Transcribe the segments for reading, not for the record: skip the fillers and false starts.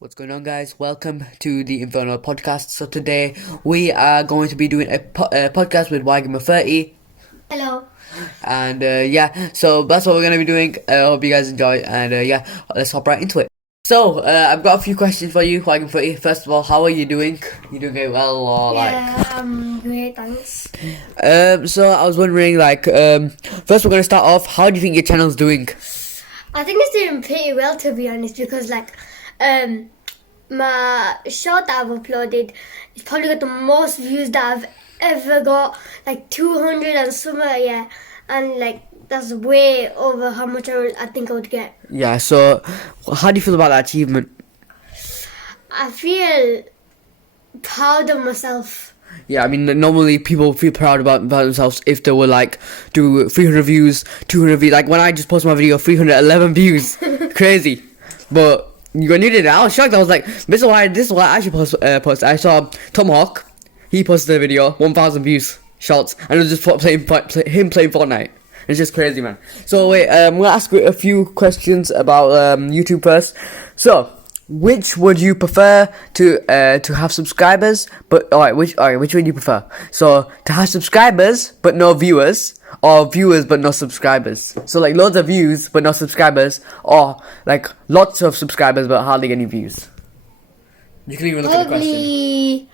What's going on, guys? Welcome to the Inferno podcast. So today we are going to be doing a podcast with Gamer30. Hello. And so that's what we're going to be doing. I hope you guys enjoy. And let's hop right into it. So I've got a few questions for you, Gamer30. First of all, how are you doing? You doing very well, or Great, thanks. So I was wondering, first we're going to start off. How do you think your channel's doing? I think it's doing pretty well, to be honest, because my short that I've uploaded is probably got the most views that I've ever got, like 200 and something, yeah, and that's way over how much I think I would get. Yeah. So how do you feel about that achievement? I feel proud of myself. Yeah, I mean, normally people feel proud about themselves if they were do 300 views, 200 views. Like when I just posted my video, 311 views, crazy. But you did it. I was shocked. I was like, this is why I should post. I saw Tomahawk. He posted a video, 1,000 views, shots, and it was just him playing Fortnite. It's just crazy, man. So wait, I'm gonna ask you a few questions about YouTube first. So, which would you prefer to have subscribers? But which would you prefer? So to have subscribers but no viewers, or viewers but no subscribers. So like loads of views but no subscribers, or like lots of subscribers but hardly any views. You can even look at the question.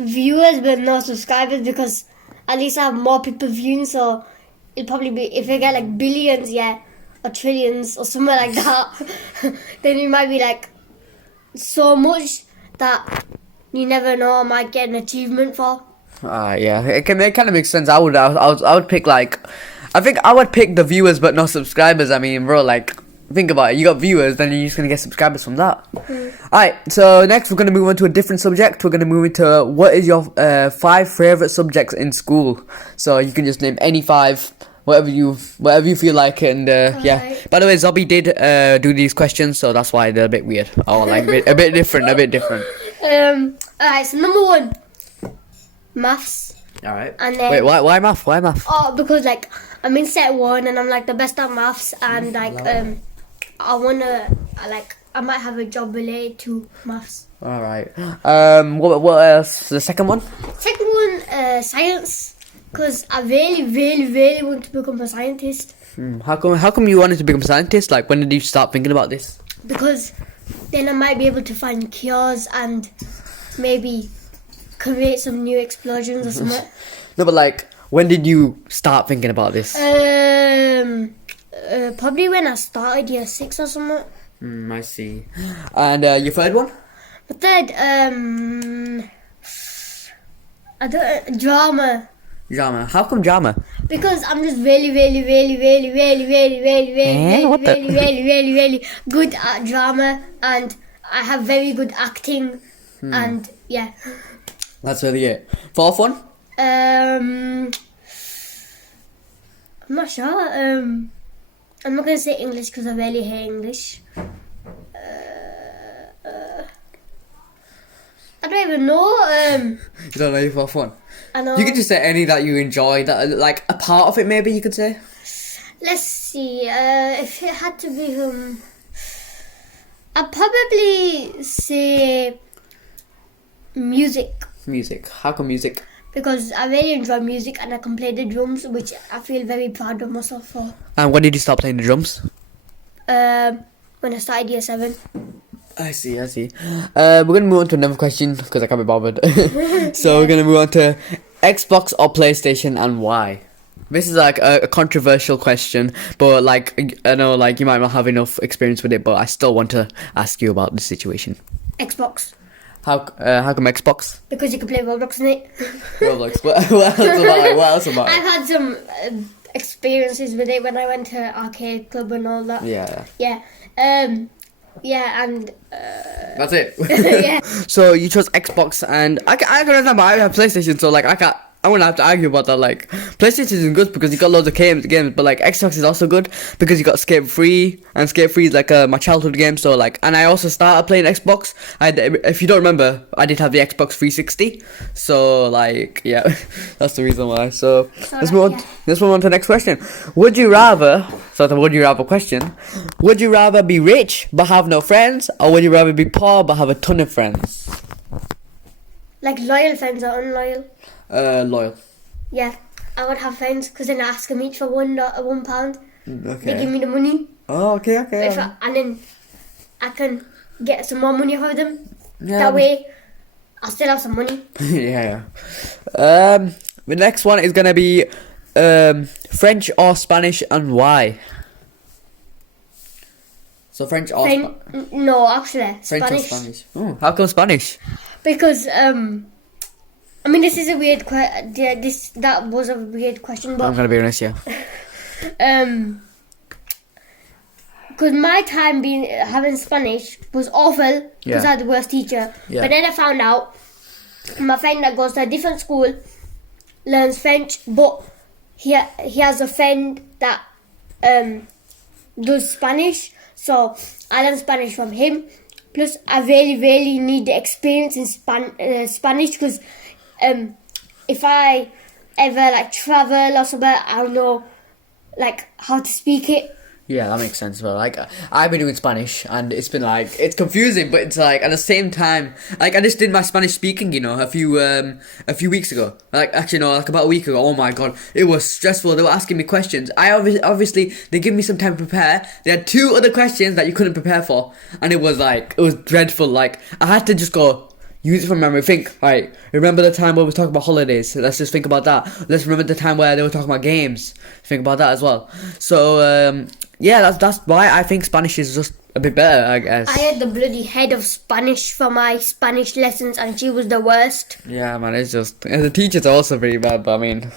Viewers but no subscribers, because at least I have more people viewing, so it'll probably be, if I get like billions, yeah, or trillions or something like that, then it might be like so much that you never know, I might get an achievement for. Yeah, it kind of makes sense. I would pick I think I would pick the viewers but no subscribers. I mean, bro, think about it. You got viewers, then you're just gonna get subscribers from that. Alright, so next we're gonna move on to a different subject. We're gonna move into what is your 5 favorite subjects in school. So you can just name any 5. Whatever you feel like, and yeah. Right. By the way, Zobby did do these questions, so that's why they're a bit weird, or a bit different. Alright, so number 1, maths. All right. And then, wait, why math? Why math? Oh, because I'm in set 1 and I'm the best at maths, and I might have a job related to maths. All right. What else? The second one? Second one, science. Because I really, really, really want to become a scientist. How come you wanted to become a scientist? Like, when did you start thinking about this? Because then I might be able to find cures and maybe create some new explosions or something. No, but when did you start thinking about this? Probably when I started year 6 or something. I see. And your third one? The third, drama. Drama. How come drama? Because I'm just really, really, really, really, really, really, really, really, What the- really, really, really, really good at drama, and I have very good acting, and yeah. That's really it. Fourth one? I'm not sure. I'm not gonna say English because I really hate English. I don't even know. You don't know your fourth one? I know. You could just say any that you enjoy, that a part of it maybe you could say. Let's see. If it had to be I'd probably say music. Music. How come music? Because I really enjoy music and I can play the drums, which I feel very proud of myself for. And when did you start playing the drums? When I started year 7. I see. We're gonna move on to another question because I can't be bothered. So we're gonna move on to Xbox or PlayStation and why. This is a controversial question, but I know you might not have enough experience with it, but I still want to ask you about the situation. Xbox. How come Xbox? Because you can play Roblox in it. Roblox. What else about it? I've had some experiences with it when I went to arcade club and all that. Yeah. Yeah. Yeah, and That's it. yeah. So you chose Xbox, and I can understand, but I have PlayStation, so I'm I'm gonna have to argue about that. Like, PlayStation is good because you got loads of games, but like Xbox is also good because you got Skate Free, and Skate Free is like my childhood game. So like, and I also started playing Xbox. If you don't remember, I did have the Xbox 360. So like, yeah, that's the reason why. So let's move on. Let's move on to the next question. Would you rather? So the would you rather question: would you rather be rich but have no friends, or would you rather be poor but have a ton of friends? Like loyal friends or unloyal? Loyal. Yeah, I would have friends because then I ask them each for £1. Okay. They give me the money. Oh, okay. And then I can get some more money for them. Yeah. That way, I still have some money. Yeah. The next one is gonna be French or Spanish, and why? So French or No, actually, French Spanish. or Spanish? Oh, how come Spanish? Because I mean, this is a weird that was a weird question, but I'm gonna be honest, yeah. Because my time having Spanish was awful because I had the worst teacher. Yeah. But then I found out my friend that goes to a different school learns French, but he has a friend that does Spanish. So I learned Spanish from him. Plus, I really need the experience in Spanish because if I ever like travel or something, I'll know like how to speak it. Yeah, that makes sense. Well, like I've been doing Spanish, and it's been like it's confusing, but it's like at the same time, like I just did my Spanish speaking, a few weeks ago. Like actually no, like about a week ago. Oh my god, it was stressful. They were asking me questions. I obviously they give me some time to prepare. They had 2 other questions that you couldn't prepare for, and it was dreadful. Like I had to just go. Use it from memory. Think, alright, remember the time where we were talking about holidays? So let's just think about that. Let's remember the time where they were talking about games. Think about that as well. So, yeah, that's why I think Spanish is just a bit better, I guess. I had the bloody head of Spanish for my Spanish lessons and she was the worst. Yeah, man, it's just... And the teachers are also pretty bad, but I mean...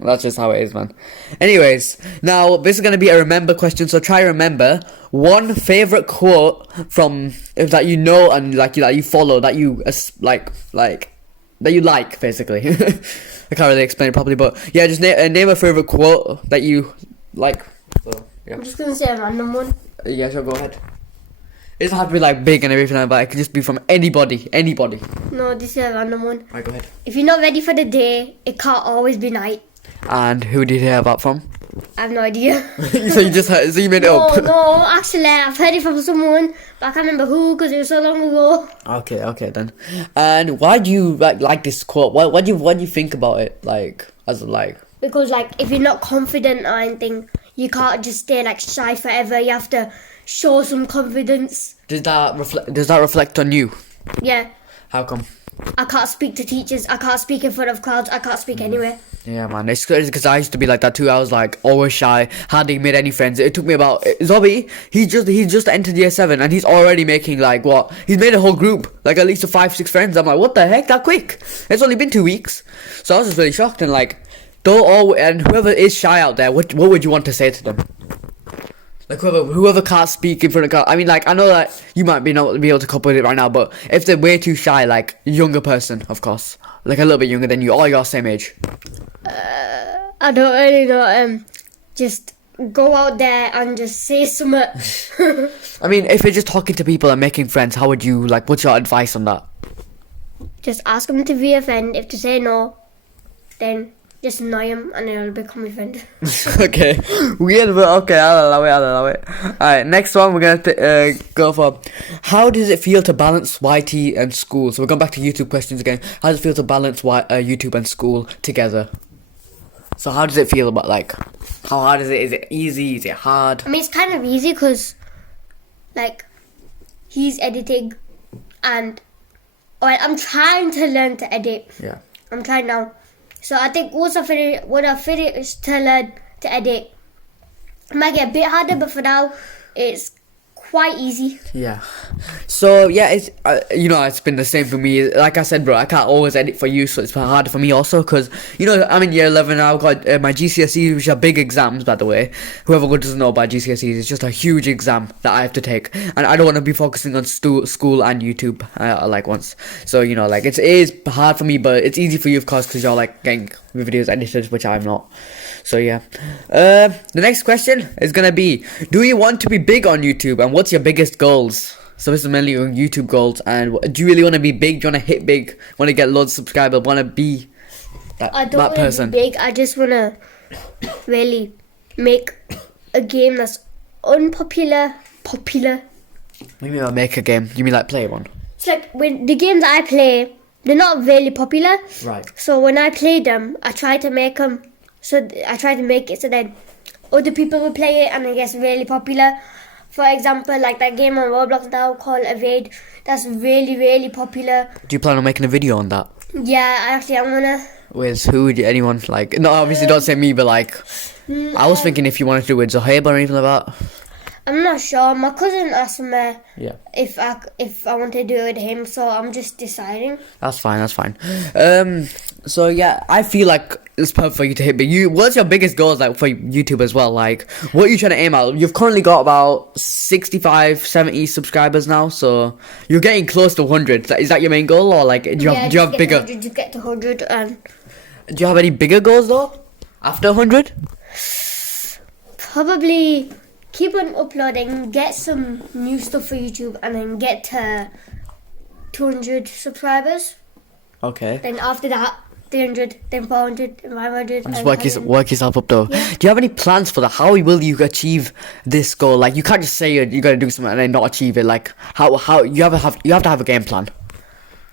That's just how it is, man. Anyways, now this is going to be a remember question, so try remember one favourite quote from that you know and like you follow, that you like that you like, basically. I can't really explain it properly, but yeah, just name a favourite quote that you like. So, yeah. I'm just going to say a random one. Yeah, sure, go ahead. It doesn't have to be like big and everything like that, it could just be from anybody. No, this is a random one. Right, go ahead. If you're not ready for the day, it can't always be night. And who did you hear that from? I have no idea. So you made it up? No, actually, I've heard it from someone, but I can't remember who because it was so long ago. Okay then. And why do you like this quote? What do you think about it? Because if you're not confident or anything, you can't just stay shy forever. You have to show some confidence. Does that reflect on you? Yeah. How come? I can't speak to teachers. I can't speak in front of crowds. I can't speak anywhere. Yeah, man, it's crazy because I used to be like that too. I was like always shy, hardly made any friends. It took me about Zobby. He just entered year 7 and he's already making he's made a whole group, at least 5-6 friends. I'm like, what the heck, that quick? It's only been 2 weeks, so I was just really shocked and and whoever is shy out there, what would you want to say to them? Like whoever can't speak in front of crowd. I mean, I know that you might not be able to cope with it right now, but if they're way too shy, younger person, of course, a little bit younger than you, or your same age. I don't really know. Just go out there and just say something. I mean, if you're just talking to people and making friends, how would you what's your advice on that? Just ask them to be a friend. If they say no, then just annoy him and it'll become a friend. Okay. Weird, but okay, I'll allow it. Alright, next one we're gonna go for how does it feel to balance YT and school? So we're going back to YouTube questions again. How does it feel to balance YouTube and school together? So how does it feel about how hard is it? Is it easy? Is it hard? I mean, it's kind of easy because he's editing and I'm trying to learn to edit. Yeah. I'm trying now. So I think when I finish to learn to edit, it might get a bit harder, but for now, it's quite easy. Yeah. So yeah, it's it's been the same for me. Like I said, bro, I can't always edit for you, so it's hard for me also. Cause I'm in year 11 now. I've got my GCSEs, which are big exams, by the way. Whoever doesn't know about GCSEs, it's just a huge exam that I have to take, and I don't want to be focusing on school and YouTube like once. So it is hard for me, but it's easy for you, of course, because you're like getting videos edited, which I'm not. So yeah, the next question is gonna be: do you want to be big on YouTube, and what's your biggest goals? So this is mainly on YouTube goals, and do you really want to be big? Do you want to hit big? Want to get loads of subscribers? Want to be I don't that want person? to be big. I just want to really make a game that's unpopular. Popular. Maybe I'll make a game. You mean like play one? It's like when the games I play, they're not really popular. Right. So when I play them, I try to make them. I try to make it so that other people will play it and it gets really popular. For example, like that game on Roblox now called Evade. That's really, really popular. Do you plan on making a video on that? Yeah, I'm gonna. With who? Anyone? Like, no, obviously don't say me, but like, I was thinking if you wanted to do it with Zohaib or anything like that. I'm not sure. My cousin asked me Yeah. if I want to do it with him, so I'm just deciding. That's fine. So yeah, I feel like it's perfect for you to hit. But what's your biggest goals like for YouTube as well? Like, what are you trying to aim at? You've currently got about 65, 70 subscribers now, so you're getting close to 100. Is that your main goal, or like do you have bigger? To get to 100, and do you have any bigger goals though? After 100? probably keep on uploading, get some new stuff for YouTube, and then get to 200 subscribers. Okay. Then after that, 300, then 400, then 500. Just work yourself up though. Yeah. Do you have any plans for that? How will you achieve this goal? Like, you can't just say you're gonna do something and then not achieve it. Like, how you have to have a game plan.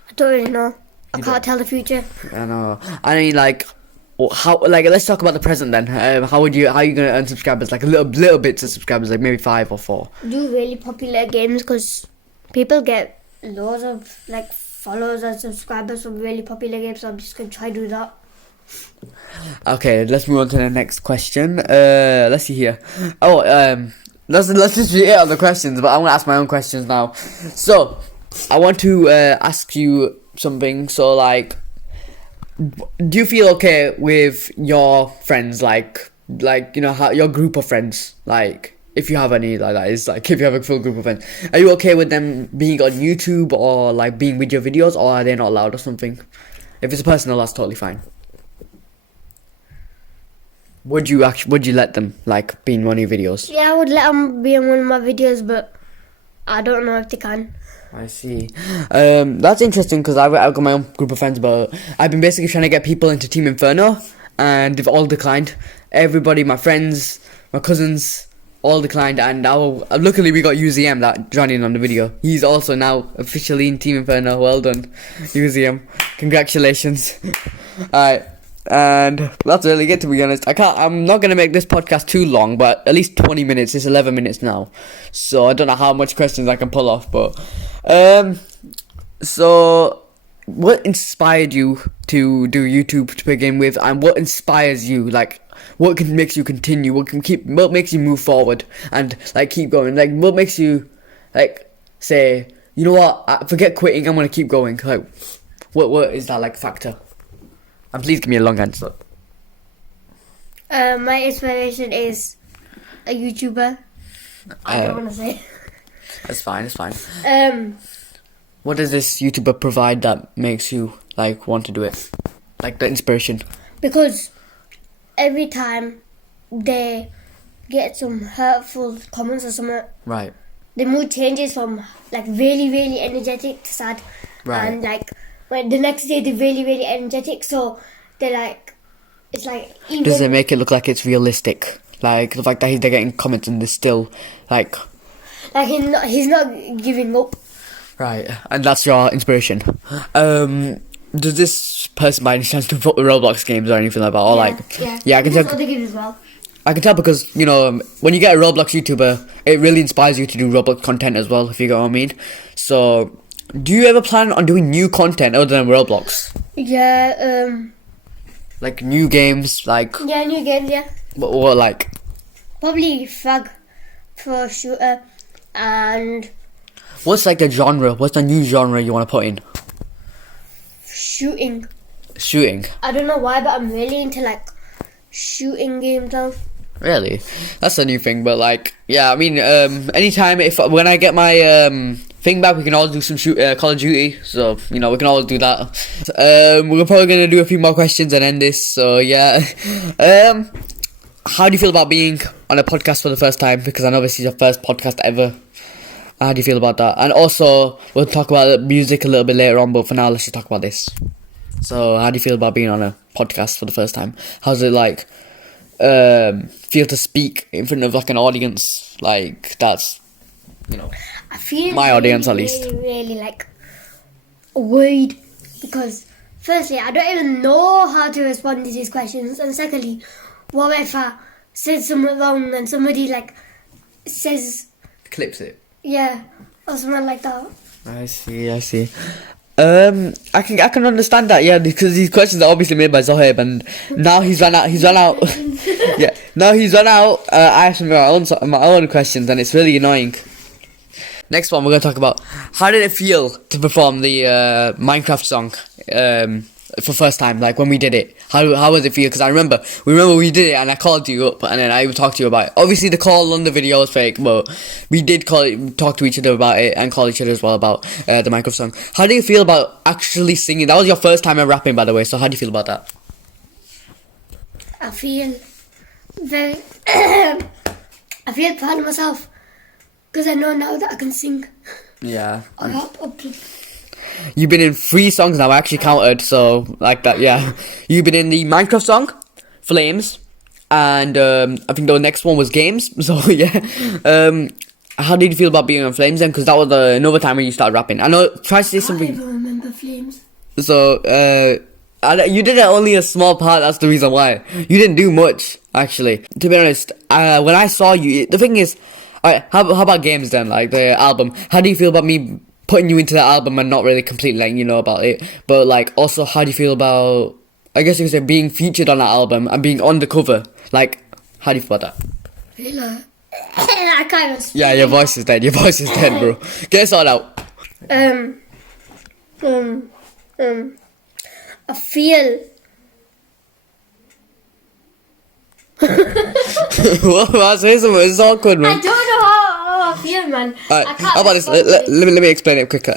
I don't really know. I can't tell the future. I know. I mean, like, how? Like, let's talk about the present then. How are you gonna earn subscribers? Like little bits of subscribers, like maybe 5 or 4. Do really popular games because people get loads of like followers and subscribers from really popular games. So I'm just gonna try to do that. Okay, let's move on to the next question. Let's see here. Let's just read out the questions, but I want to ask my own questions now. So, I want to ask you something. So, like, do you feel okay with your friends, like how your group of friends, like if you have any like that, is like if you have a full group of friends, are you okay with them being on YouTube or like being with your videos, or are they not allowed or something? If it's personal, that's totally fine. Would you let them like be in one of your videos? Yeah, I would let them be in one of my videos, but I don't know if they can. I see. That's interesting because I've got my own group of friends, but I've been basically trying to get people into Team Inferno, and they've all declined. Everybody, my friends, my cousins, all declined, and now luckily we got UZM that joined in on the video. He's also now officially in Team Inferno. Well done, UZM. Congratulations. Alright. And that's really good, to be honest. I'm not gonna make this podcast too long, but at least 20 minutes. It's 11 minutes now, so I don't know how much questions I can pull off. But so what inspired you to do YouTube to begin with, and what inspires you? Like, what makes you continue? What makes you move forward and like keep going? Like, what makes you like say, you know what? Forget quitting. I'm gonna keep going. Like, what is that like factor? And please give me a long answer. My inspiration is a YouTuber. I don't want to say. That's fine. What does this YouTuber provide that makes you like want to do it? Like the inspiration. Because every time they get some hurtful comments or something, Right. the mood changes from like really, really energetic to sad. Right. And like when the next day they're really, really energetic, so they're like, it's like even. Does it make it look like it's realistic? Like the fact that they're getting comments and they're still like he's not giving up. Right, and that's your inspiration. Does this person by any chance do Roblox games or anything like that? Or I can tell. Other games as well. I can tell because when you get a Roblox YouTuber, it really inspires you to do Roblox content as well. If you get what I mean. So, do you ever plan on doing new content other than Roblox? Yeah. Like new games, like. Yeah, new games. Yeah. What like? Probably Frag for shooter. and What's like the genre? What's the new genre you want to put in? shooting. Shooting. I don't know why, but I'm really into like shooting games now. Really? That's a new thing, but like, yeah, I mean, anytime when I get my thing back, we can all do some Call of Duty. So you know, we can all do that. We're probably gonna do a few more questions and end this. So yeah, how do you feel about being on a podcast for the first time? Because I know this is your first podcast ever. How do you feel about that? And also, we'll talk about music a little bit later on, but for now, let's just talk about this. So, how do you feel about being on a podcast for the first time? How's it like? Feel to speak in front of like an audience, like that's, you know, I feel my audience at least. really like worried because firstly I don't even know how to respond to these questions, and secondly, what if I said something wrong and somebody like says Clips it. yeah or something like that. I see. I can understand that, yeah, because these questions are obviously made by Zohaib, and now he's run out. Yeah, now he's run out. I asked him my own questions, and it's really annoying. Next one, we're gonna talk about how did it feel to perform the Minecraft song for first time, like when we did it. How was it for you? Because I remember we did it, and I called you up, and then I talked to you about it. Obviously, the call on the video was fake, but we did talk to each other about it, and call each other as well about the Minecraft song. How do you feel about actually singing? That was your first time rapping, by the way. So how do you feel about that? I feel very I feel proud of myself because I know now that I can sing. Yeah. Or rap or play. You've been in 3 songs now. I actually counted, so like that. Yeah. You've been in the Minecraft song, Flames, and I think the next one was Games. So yeah. How did you feel about being on Flames then? Because that was another time when you started rapping. I know. Try to say something. I don't even remember Flames. So you did only a small part. That's the reason why you didn't do much. Actually, to be honest, when I saw you, the thing is, how about Games then? Like the album. How do you feel about me putting you into the album and not really completely letting you know about it? But like, also, how do you feel about, I guess you could say, being featured on that album and being on the cover? Like, how do you feel about that? Really? I can't even speak. Yeah, your voice is dead. Your voice is dead, bro. Get it sorted out. I feel What? Say something. It's awkward, man. I don't know how I feel, man. I can't How about this? Let me explain it quicker,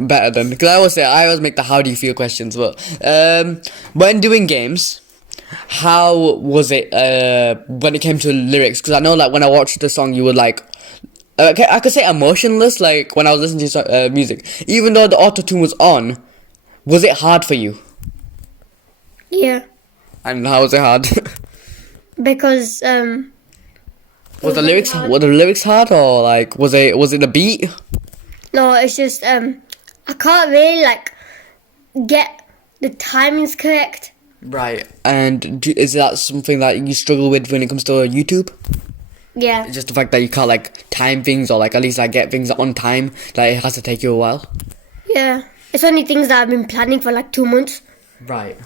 better than, because I always make the how do you feel questions. But when doing games, how was it when it came to lyrics? Because I know like when I watched the song, you were like, I could say emotionless. Like when I was listening to music, even though the auto tune was on, was it hard for you? Yeah. And how was it hard? Because Were the lyrics hard, or like was it the beat? no, it's just I can't really like get the timings correct. Right. And is that something that you struggle with when it comes to YouTube? Yeah. Just the fact that you can't like time things, or like at least like get things on time. Like it has to take you a while. Yeah. It's only things that I've been planning for like 2 months. Right.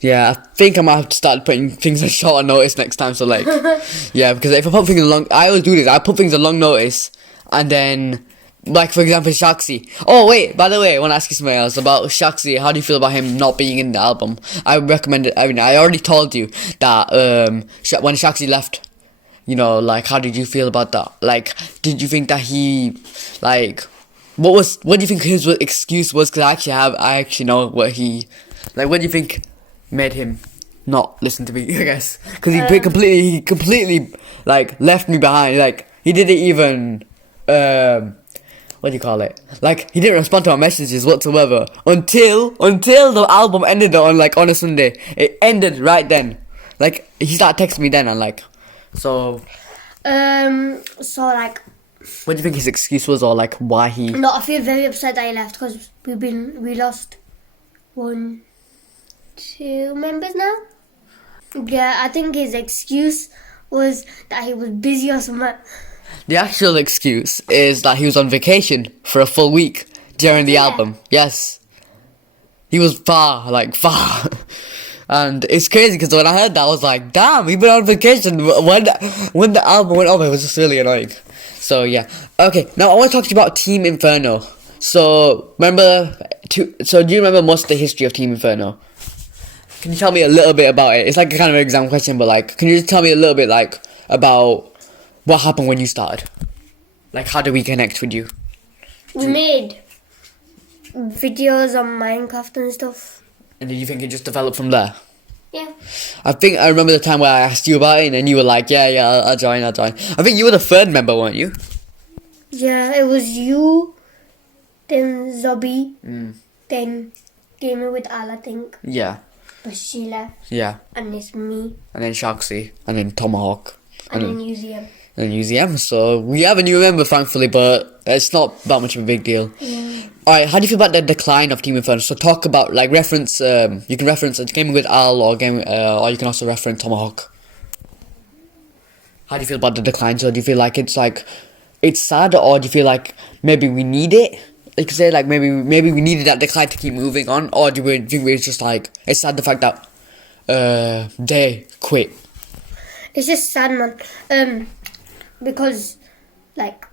Yeah, I think I might have to start putting things on shorter notice next time. So like, yeah, because if I put things on long, I always do this. I put things on long notice, and then, like for example, Shaxi. Oh wait, by the way, I want to ask you something else about Shaxi. How do you feel about him not being in the album? I recommend it. I mean, I already told you that when Shaxi left, you know, like how did you feel about that? Like, did you think that he, like, what do you think his excuse was? Because I actually know what he. Like, what do you think made him not listen to me, I guess? Because he completely, like, left me behind. Like, he didn't even, what do you call it? Like, he didn't respond to my messages whatsoever. Until the album ended on a Sunday. It ended right then. Like, he started texting me then, and like, so... So like... What do you think his excuse was, or like, why he... No, I feel very upset that he left, because we lost 1, 2 members now. Yeah, I think his excuse was that he was busy or something. The actual excuse is that he was on vacation for a full week during the album. Yes. He was far. And it's crazy because when I heard that, I was like, damn, he's been on vacation. When the album went over, it was just really annoying. So yeah. Okay, now I want to talk to you about Team Inferno. So do you remember most of the history of Team Inferno? Can you tell me a little bit about it? It's like a kind of an exam question, but like, can you just tell me a little bit like about what happened when you started? Like, how did we connect with you? We made videos on Minecraft and stuff. And do you think it just developed from there? Yeah. I think I remember the time where I asked you about it, and then you were like, yeah, I'll join. I think you were the third member, weren't you? Yeah, it was you, then Zobby, then Gamer with Al, I think. Yeah. But she left. Yeah. And it's me. And then Sharksy, and then Tomahawk. And then UZM. And UZM, so we have a new member, thankfully, but it's not that much of a big deal. Yeah. Alright, how do you feel about the decline of Team Inferno? So talk about, like, reference, you can reference Gaming with Al, or you can also reference Tomahawk. How do you feel about the decline? So do you feel like it's sad, or do you feel like maybe we need it? Like you say, like, maybe we needed that decline to keep moving on, or do we think it's just like, it's sad the fact that, they quit? It's just sad, man. Because, like,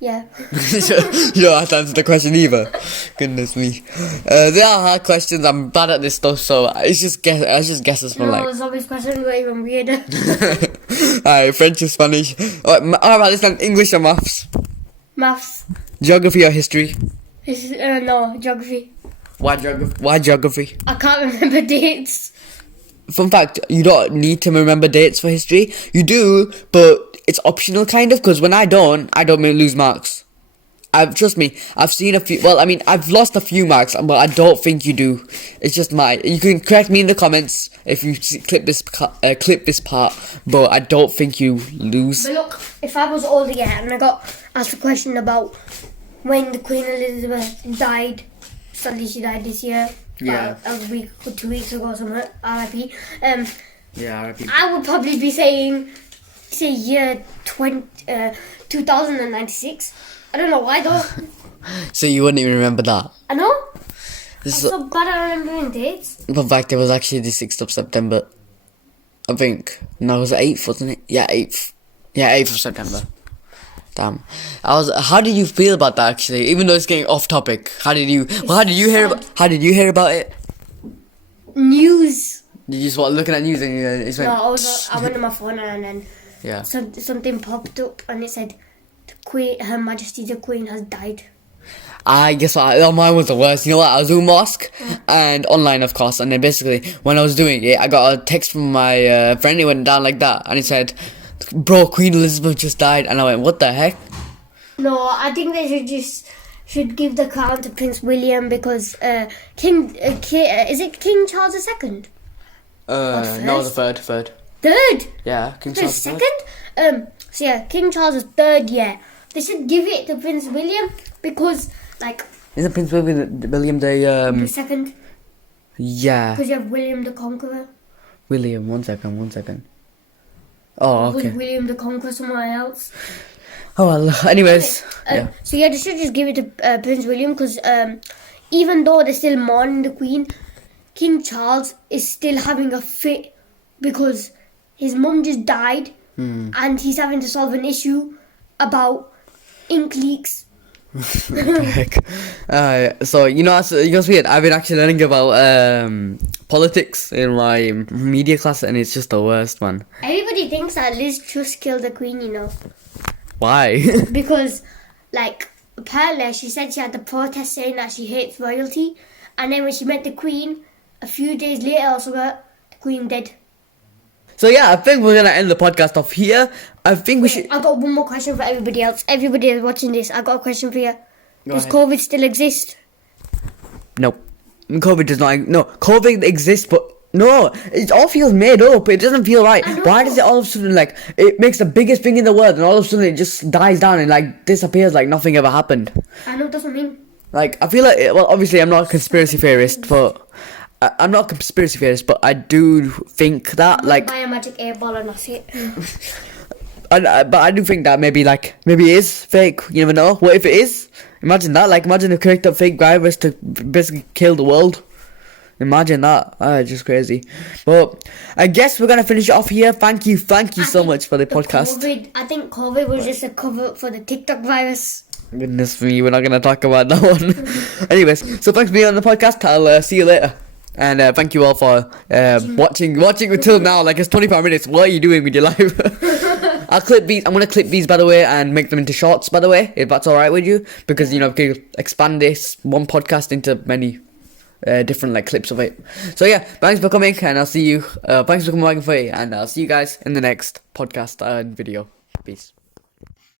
yeah. You don't have to answer the question either. Goodness me. They are hard questions. I'm bad at this stuff, so it's just guesses from No, Zobby's questions were even weirder. Alright, French or Spanish. Alright, this time English or maths? Maths. Geography or history? No, geography. Why geography? I can't remember dates. Fun fact, you don't need to remember dates for history. You do, but it's optional kind of, because when I don't lose marks. Trust me, I've seen a few, well, I mean, I've lost a few marks, but I don't think you do. It's just you can correct me in the comments if you clip this part, but I don't think you lose. But look, if I was older, yeah, and I got asked a question about when the Queen Elizabeth died, sadly she died this year. Yeah. A week or 2 weeks ago or something, RIP. Yeah, RIP. I would probably be saying, say year 2096. I don't know why though. So you wouldn't even remember that? I know. I'm This so bad at remembering dates. In fact, it was actually the 6th of September. I think. No, it was the 8th, wasn't it? Yeah, 8th. Yeah, 8th of September. Damn. How did you feel about that actually? Even though it's getting off topic. How did you hear about it? News. Did you just looking at news and it's like, No, I went on my phone and then yeah. something popped up and it said Her Majesty the Queen has died. I guess mine was the worst. You know what? I was doing mosque and online, of course. And then basically, when I was doing it, I got a text from my friend. It went down like that, and it said, "Bro, Queen Elizabeth just died." And I went, "What the heck?" No, I think they should give the crown to Prince William because is it King Charles II? No, the third. Third. Yeah, King Charles the second. So yeah, King Charles is third. Yeah, they should give it to Prince William because like. Isn't Prince William The second. Yeah. Because you have William the Conqueror. William, one second. Oh, okay. Was William the Conqueror somewhere else? Oh well. Anyways, yeah. So yeah, they should just give it to Prince William because even though they're still mourning the Queen, King Charles is still having a fit because his mum just died and he's having to solve an issue about ink leaks. Heck. So you know what's weird? I've been actually learning about politics in my media class, and it's just the worst, man. Everybody thinks that Liz Truss killed the Queen, you know. Why? Because, like, apparently she said she had the protest saying that she hates royalty, and then when she met the Queen, a few days later or so, the Queen dead. So yeah, I think we're gonna end the podcast off here. I think we should. I got one more question for everybody else. Everybody that's watching this, I got a question for you. Does ahead. COVID still exist? No, COVID does not. No, COVID exists, but no, it all feels made up. It doesn't feel right. Why does it all of a sudden it makes the biggest thing in the world, and all of a sudden it just dies down and disappears like nothing ever happened? I know it doesn't mean. I feel like obviously I'm not a conspiracy theorist, but. I'm not a conspiracy theorist, but I do think that Buy a magic 8-ball and that's it. but I do think that maybe it is fake. You never know. What if it is? Imagine that. Imagine if create a fake virus to basically kill the world. Imagine that. Just crazy. But I guess we're gonna finish it off here. Thank you so much for the podcast. I think COVID was just a cover up for the TikTok virus. Goodness me, we're not gonna talk about that one. Anyways, so thanks for being on the podcast. I'll see you later. And thank you all for watching until now. Like, it's 25 minutes. What are you doing with your life? I'll clip these. I'm gonna clip these, by the way, and make them into shorts, by the way, if that's all right with you, because we can expand this one podcast into many different like clips of it. So yeah, thanks for coming, and I'll see you. Thanks for coming back for it, and I'll see you guys in the next podcast and video. Peace.